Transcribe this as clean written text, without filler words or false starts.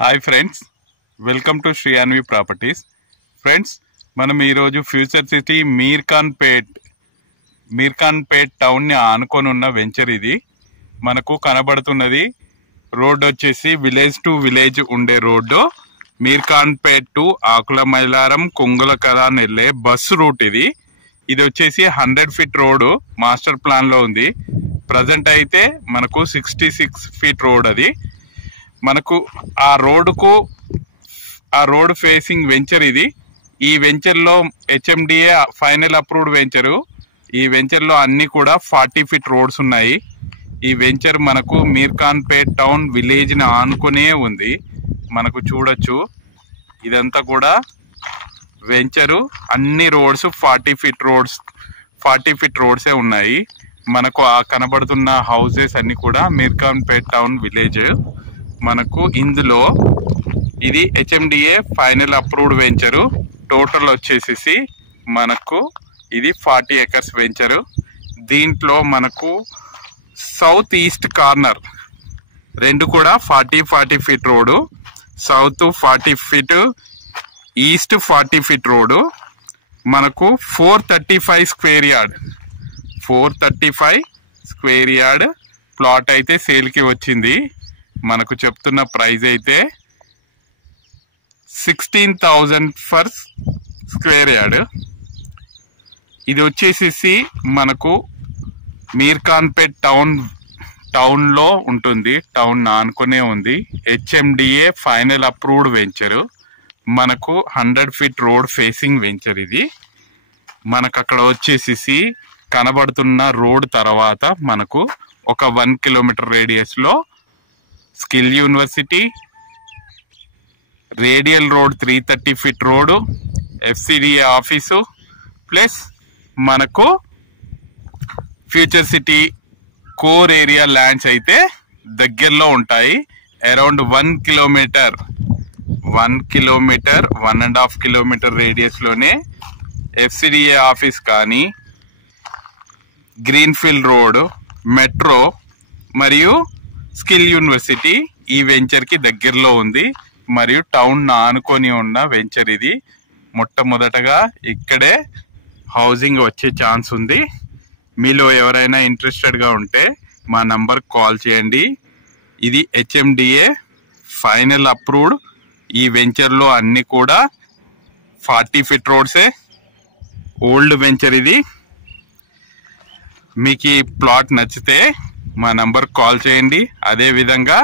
Hi friends, welcome to Shri Anvi properties. Friends, మనం ఈరోజు future city Meerkhanpet టౌన్ని ఆనుకొని ఉన్న వెంచర్ ఇది. మనకు కనబడుతున్నది రోడ్ వచ్చేసి విలేజ్ టు విలేజ్ ఉండే రోడ్డు. మీర్ఖాన్పేట్ టు ఆకుల మైలారం కుంగులకలాన్ వెళ్ళే బస్సు రూట్ ఇది. ఇది వచ్చేసి 100 ఫీట్ రోడ్డు మాస్టర్ ప్లాన్ లో ఉంది. ప్రజెంట్ అయితే మనకు 66 ఫీట్ రోడ్ అది. మనకు ఆ రోడ్ ఫేసింగ్ వెంచర్ ఇది. ఈ వెంచర్ లో HMDA ఫైనల్ అప్రూవ్డ్ వెంచరు. ఈ వెంచర్ లో అన్ని కూడా 40 ఫీట్ రోడ్స్ ఉన్నాయి. ఈ వెంచర్ మనకు మీర్ఖాన్పేట్ టౌన్ విలేజ్ ని ఆనుకునే ఉంది. మనకు చూడొచ్చు, ఇదంతా కూడా వెంచరు. అన్ని రోడ్స్ 40 ఫీట్ రోడ్సే ఉన్నాయి. మనకు ఆ కనబడుతున్న హౌసెస్ అన్ని కూడా మీర్ఖాన్పేట్ టౌన్ విలేజ్. మనకు ఇందులో ఇది HMDA final approved venture. Total వచ్చేసి మనకు ఇది 40 ఎకర్స్ వెంచరు. దీంట్లో మనకు సౌత్ ఈస్ట్ కార్నర్ రెండు కూడా 40 feet road. South 40 feet, east 40 feet road. మనకు 435 స్క్వేర్ యార్డ్ ప్లాట్ అయితే సేల్కి వచ్చింది. మనకు చెప్తున్న ప్రైస్ అయితే 16,000 ఫర్ స్క్వేర్ యార్డ్. ఇది వచ్చేసి మనకు మీర్ఖాన్పేట్ టౌన్ లో ఉంటుంది. టౌన్ ఆనుకునే ఉంది. HMDA final approved venture. మనకు 100 ఫీట్ రోడ్ ఫేసింగ్ వెంచర్ ఇది. మనకు అక్కడ వచ్చేసి కనబడుతున్న రోడ్ తర్వాత మనకు ఒక 1 కిలోమీటర్ రేడియస్ లో skill university, radial road 330 feet road, FCDA office, plus మనకు future city core area lands అయితే దగ్గరలో ఉంటాయి. అరౌండ్ 1 కిలోమీటర్ 1.5 కిలోమీటర్ రేడియస్ లోనే FCDA ఆఫీస్ కానీ, గ్రీన్ఫీల్డ్ రోడ్, మెట్రో మరియు స్కిల్ యూనివర్సిటీ ఈ వెంచర్ కి దగ్గరలో ఉంది. మరియు టౌన్ ఆనుకొని ఉన్న వెంచర్ ఇది. మొట్టమొదటగా ఇక్కడే హౌసింగ్ వచ్చే ఛాన్స్ ఉంది. మీలో ఎవరైనా ఇంట్రెస్టెడ్ గా ఉంటే మా నంబర్ కాల్ చేయండి. ఇది HMDA ఫైనల్ అప్రూవ్డ్. ఈ వెంచర్ లో అన్ని కూడా 40 ఫీట్ రోడ్సే. ఓల్డ్ వెంచర్ ఇది. మీకు ఈ ప్లాట్ నచ్చితే మా నంబర్ కాల్ చేయండి. అదే విధంగా